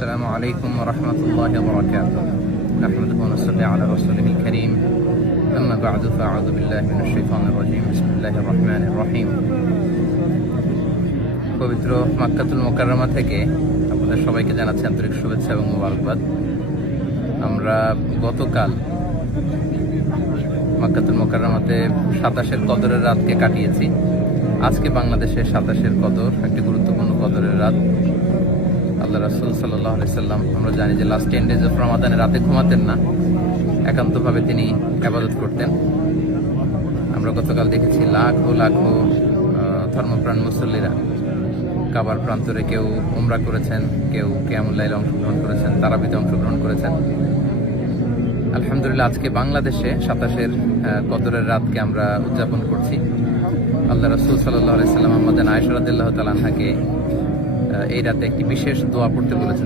السلام عليكم ورحمة الله وبركاته. نحمده ونصلي على رسوله الكريم. أما بعد فأعوذ بالله من الشيطان الرجيم. بسم الله الرحمن الرحيم. পবিত্র মক্কাতুল মুকাররমা থেকে আপনাদের সবাইকে জানাচ্ছি আন্তরিক শুভেচ্ছা এবং মোবারকবাদ। আমরা গতকাল মক্কাতুল মুকাররমাতে 27-এর কদরের রাতকে কাটিয়েছি। আজকে বাংলাদেশে 27-এর কদর, একটি গুরুত্বপূর্ণ কদরের রাত। আল্লাহ রাসূল সাল্লাল্লাহু আলাইহি সাল্লাম, আমরা জানি যে লাস্ট 10 ডেজ অফ রমাদানে রাতে ঘুমাতেন না, একান্তভাবে তিনি ইবাদত করতেন। আমরা গতকাল দেখেছি লাখো লাখো ধর্মপ্রাণ মুসল্লিরা কাবার প্রান্তরে কেউ উমরা করেছেন, কেউ কিয়ামুল লাইলে অংশগ্রহণ করেছেন, তারাবিতে অংশগ্রহণ করেছেন। আলহামদুলিল্লাহ, আজকে বাংলাদেশে 27-এর কদরের রাতকে আমরা উদযাপন করছি। আল্লাহ রাসূল সাল্লাল্লাহু আলাইহি সাল্লাম আমাদের আয়েশা রাদিয়াল্লাহু তাআলা আনহাকে এই রাতে একটি বিশেষ দোয়া পড়তে বলেছেন।